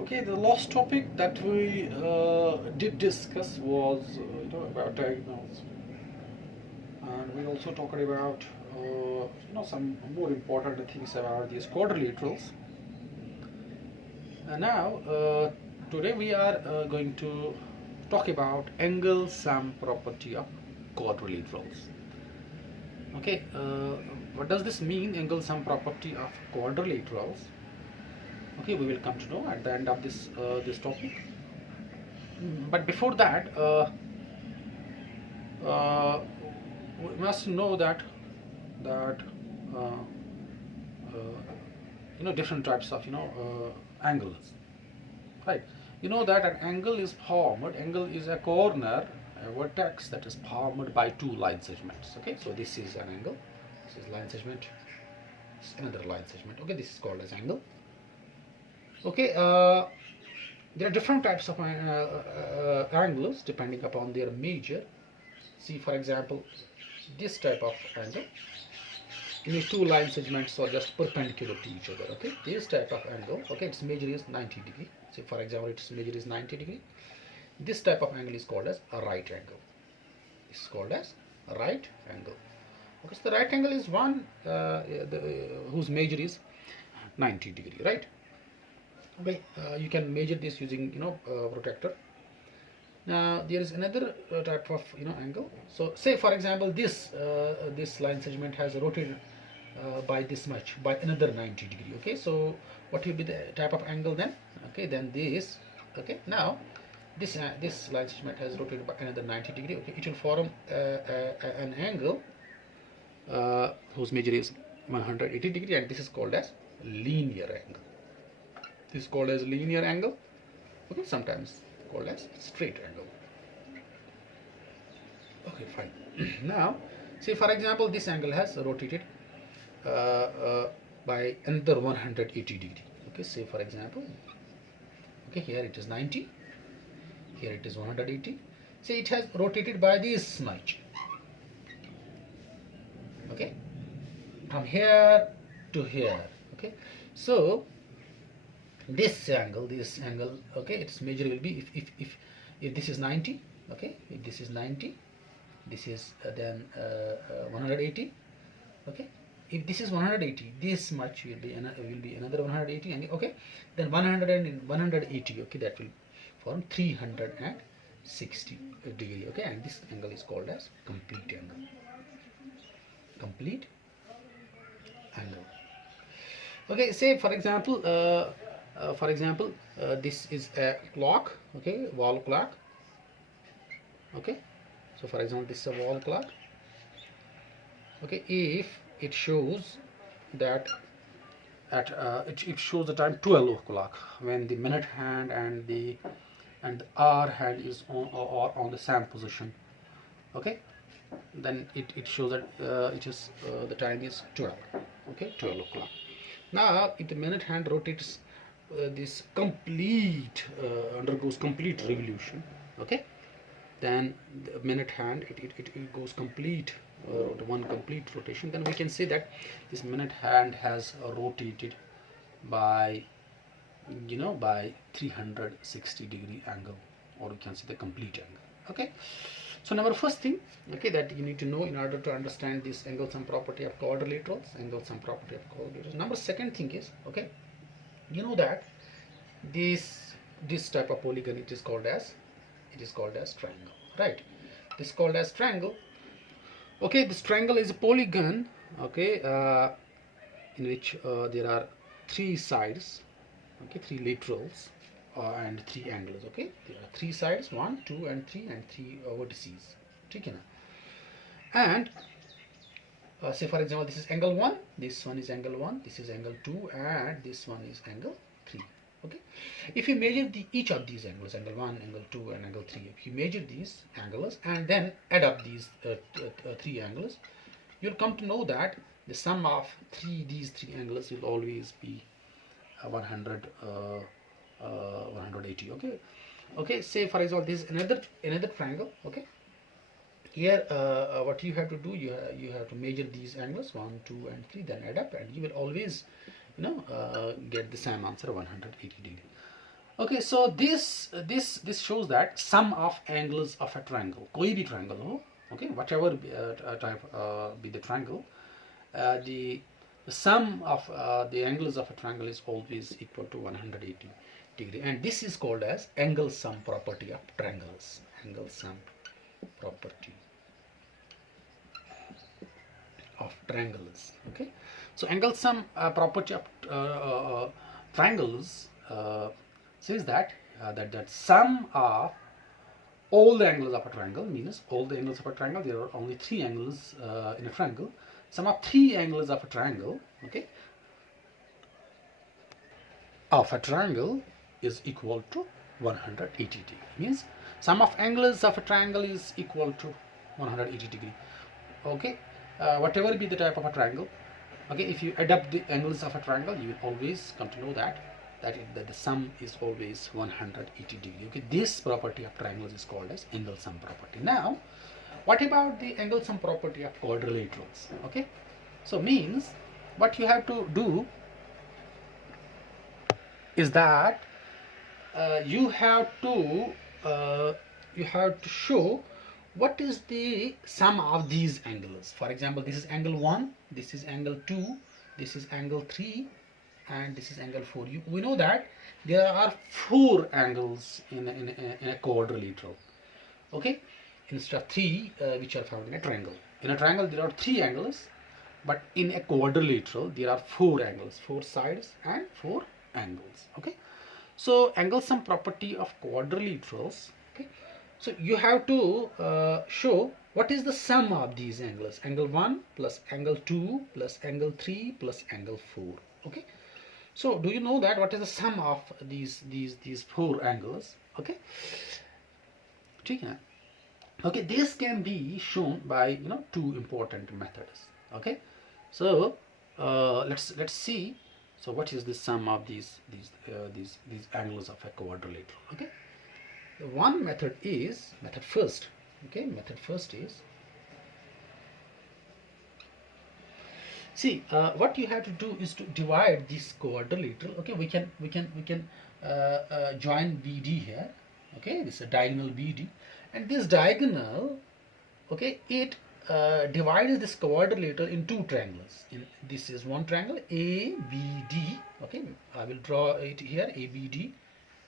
Okay, the last topic that we did discuss was about diagonals, and we also talked about some more important things about these quadrilaterals. And now today we are going to talk about angle sum property of quadrilaterals. Okay, what does this mean, angle sum property of quadrilaterals? Okay, we will come to know at the end of this topic. But before that, we must know that uh, different types of angles, right? You know that an angle is formed. Angle is a corner, a vertex that is formed by two line segments. Okay, so this is an angle. This is line segment. This is another line segment. Okay, this is called as angle. Okay, there are different types of angles depending upon their measure. See, for example, this type of angle in which two line segments are just perpendicular to each other. Okay, this type of angle, okay, its measure is 90 degree. Say, for example, its measure is 90 degree. This type of angle is called as a right angle. It's called as a right angle. Okay, so the right angle is one whose measure is 90 degree, right? Okay, you can measure this using protractor. Now there is another type of angle. So say, for example, this line segment has rotated by this much, by another 90 degree. Okay, so what will be the type of angle then? Okay, then this. Okay, now this line segment has rotated by another 90 degree. Okay, it will form an angle whose measure is 180 degree, and this is called as linear angle. This is called as linear angle. Okay, sometimes called as straight angle. Okay, fine. Now, say for example, this angle has rotated by another 180 degree. Okay, say for example, okay, here it is 90, here it is 180. Say it has rotated by this much. Okay, from here to here. Okay, so this angle, okay, its measure will be if this is 90. Okay, if this is 90, this is then 180. Okay, if this is 180, this much will be another 180, and okay, then 100 and 180. Okay, that will form 360 degree. Okay, and this angle is called as complete angle. Complete angle. Okay, say for example, this is a clock. Okay, wall clock. Okay, so for example, this is a wall clock. Okay, if it shows that it shows the time 12 o'clock when the minute hand and the hour hand is on the same position. Okay, then it shows that the time is 12. Okay, 12 o'clock. Now if the minute hand rotates this complete undergoes complete revolution, okay, then the minute hand it goes complete one complete rotation, then we can say that this minute hand has rotated by by 360 degree angle, or you can say the complete angle. Okay, so number first thing, okay, that you need to know in order to understand this angle sum property of quadrilaterals. Number second thing is, okay, you know that this type of polygon, it is called as triangle, right? This is called as triangle. Okay, this triangle is a polygon, okay, in which there are three sides, okay, three laterals and three angles. Okay, there are three sides, 1, 2 and 3, and three vertices. Okay, and say for example, this is angle 1, this one is angle 1, this is angle 2, and this one is angle 3. Okay, if you measure each of these angles, angle 1, angle 2 and angle 3, if you measure these angles and then add up these three angles, you'll come to know that the sum of these three angles will always be 180. Okay, say for example, this is another triangle. Okay, here what you have to do, you have to measure these angles 1, 2 and 3, then add up, and you will always get the same answer, 180 degree. Okay, so this shows that sum of angles of a triangle, कोई भी triangle हो, okay, whatever type be the triangle, the sum of the angles of a triangle is always equal to 180 degree, and this is called as angle sum property of triangles. Angle sum property of triangles. Okay, so angle sum property of triangles says that that sum of all the angles of a triangle, means all the angles of a triangle, there are only three angles in a triangle. Sum of three angles of a triangle, okay, of a triangle is equal to 180 degree. Means sum of angles of a triangle is equal to 180 degree. Okay, whatever be the type of a triangle, okay, if you add up the angles of a triangle, you will always come to know that the sum is always 180 degree. Okay, this property of triangles is called as angle sum property. Now, what about the angle sum property of quadrilaterals? Okay, so means what you have to do is that you have to show what is the sum of these angles. For example, this is angle 1, this is angle 2, this is angle 3, and this is angle 4. We know that there are 4 angles in a quadrilateral, okay, instead of 3 which are found in a triangle. In a triangle there are 3 angles, but in a quadrilateral there are 4 angles, 4 sides and 4 angles. Okay, so angle sum property of quadrilaterals, okay, so you have to show what is the sum of these angles. Angle 1 plus angle 2 plus angle 3 plus angle 4. Okay, so do you know that what is the sum of these 4 angles? Okay, okay, this can be shown by 2 important methods. Okay, so let's see. So what is the sum of these angles of a quadrilateral? Okay, the one method is method first. Okay, method first is, see, what you have to do is to divide this quadrilateral. Okay, we can join BD here. Okay, this is a diagonal BD, and this diagonal, okay, it divides this quadrilateral in 2 triangles. This is one triangle ABD. Okay, I will draw it here, ABD.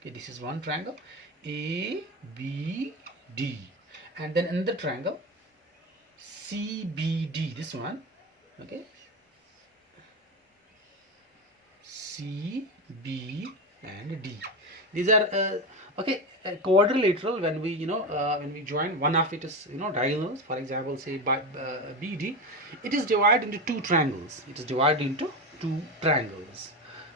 Okay, this is one triangle ABD, and then another triangle CBD. This one, okay, C, B, and D. These are okay, quadrilateral. When we when we join, one of it is diagonals. For example, say by BD, it is divided into 2 triangles. It is divided into 2 triangles,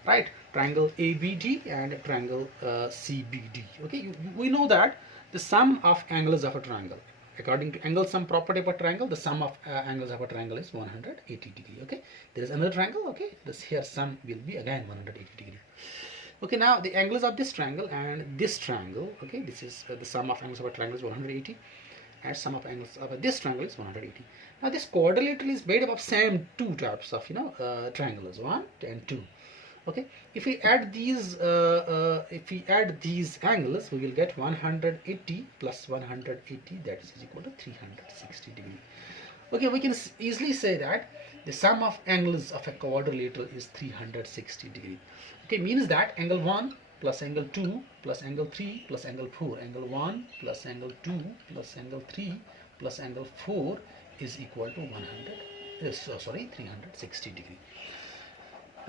right? Triangle ABD and triangle CBD. Okay, we know that the sum of angles of a triangle, according to angle sum property of a triangle, the sum of angles of a triangle is 180 degree. Okay, there is another triangle. Okay, this here sum will be again 180 degree. Okay, now the angles of this triangle and this triangle, okay, this is the sum of angles of a triangle is 180, and sum of angles of this triangle is 180. Now this quadrilateral is made up of same 2 types of triangles, 1 and 2. Okay, if we add these angles, we will get 180 plus 180, that is equal to 360 degree. Okay, we can easily say that the sum of angles of a quadrilateral is 360 degree. Okay, means that angle 1 plus angle 2 plus angle 3 plus angle 4, angle 1 plus angle 2 plus angle 3 plus angle 4 is equal to 360 degree.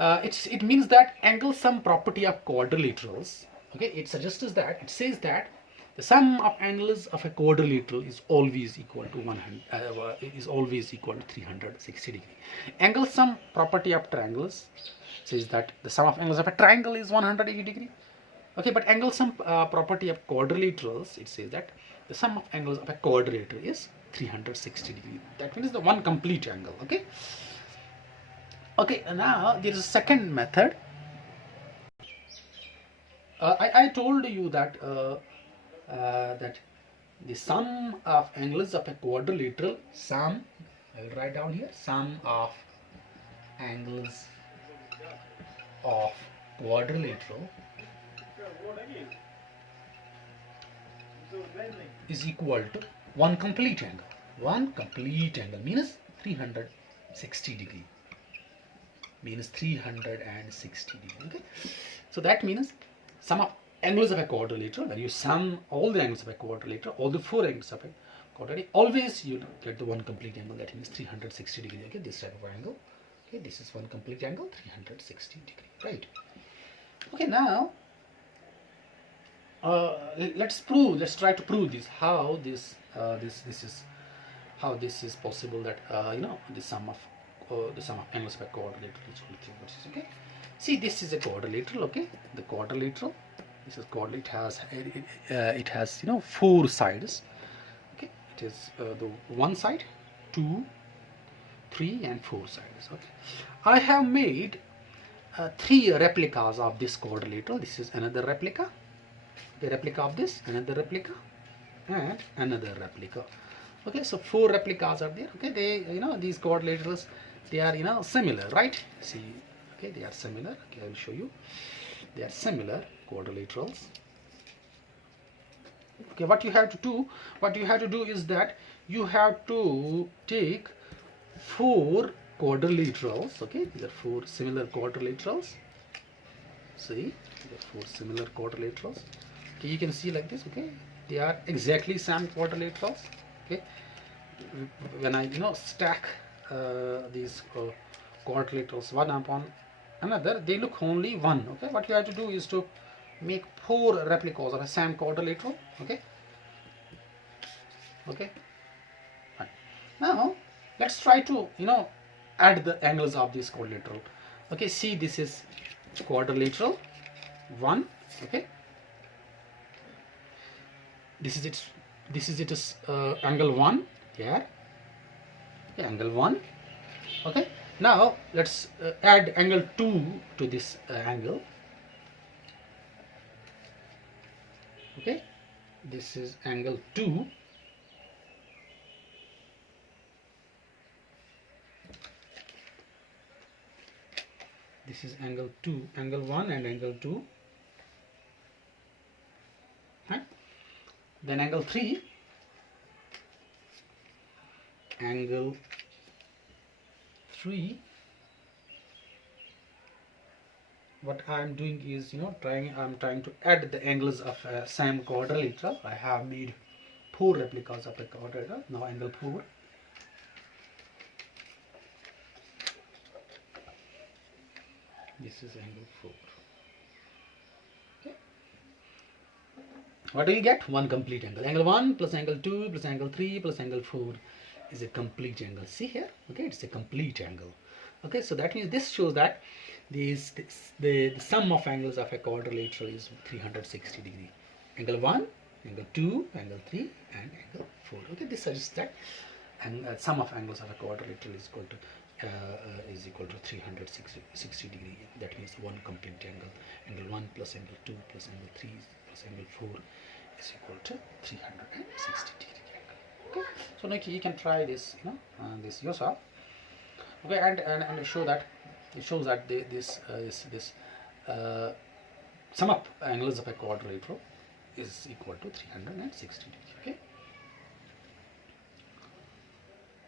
It means that angle sum property of quadrilaterals, okay, it suggests that, it says that the sum of angles of a quadrilateral is always equal to 360 degree. Angle sum property of triangles says that the sum of angles of a triangle is 180 degree. Okay, but angle sum property of quadrilaterals, it says that the sum of angles of a quadrilateral is 360 degree. That means the one complete angle. Okay. Okay, now there is a second method. I told you that that the sum of angles of a quadrilateral, I will write down here, sum of angles of quadrilateral is equal to one complete angle. One complete angle means 360 degree. Means 360 degree. Okay. So that means sum of angles of a quadrilateral. When you sum all the angles of a quadrilateral, all the four angles of a quadrilateral, always you get the one complete angle. That means 360 degree. Okay, this type of angle. Okay, this is one complete angle, 360 degree. Right. Okay, now let's try to prove this. How this is possible that the sum of angles of a quadrilateral is equal to 360. Okay. See, this is a quadrilateral. Okay, the quadrilateral. This is quadrilateral. It has four sides. Okay, it is the one side, 2, 3, and 4 sides. Okay, I have made 3 replicas of this quadrilateral. This is another replica. The replica of this, another replica, and another replica. Okay, so 4 replicas are there. Okay, they these quadrilaterals, they are similar, right? See, okay, they are similar. Okay, I will show you. They are similar quadrilaterals. Okay, what you have to do is that you have to take 4 quadrilaterals. Okay, these are 4 similar quadrilaterals. See, there are 4 similar quadrilaterals. Okay, you can see like this. Okay, they are exactly same quadrilaterals. Okay, when I stack these quadrilaterals one upon another, they look only one. Okay, what you have to do is to make 4 replicas of a same quadrilateral. Okay. Okay. Fine. Now let's try to add the angles of this quadrilateral. Okay, see, this is quadrilateral 1. Okay, this is its angle 1 here. Okay, angle 1. Okay, now let's add angle 2 to this angle. Okay, this is angle 2. This is angle 2, angle 1 and angle 2. Right? Then angle 3, angle 3. What I am doing is I'm trying to add the angles of a same quadrilateral. I have made 4 replicas of a quadrilateral. Now angle 4. This is angle 4. Okay. What do you get? One complete angle. Angle 1 plus angle 2 plus angle 3 plus angle 4 is a complete angle. See here? Okay, it's a complete angle. Okay, so that means this shows that the sum of angles of a quadrilateral is 360 degree. Angle 1, angle 2, angle 3, and angle 4. Okay, this suggests that sum of angles of a quadrilateral is equal to 360 degree. That means one complete angle. Angle 1 plus angle 2 plus angle 3 plus angle 4 is equal to 360 degree angle. Okay, so now you can try this, this yourself. Okay, and show that it shows that this sum of angles of a quadrilateral is equal to 360 degree. Okay.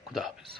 Khuda Hafiz.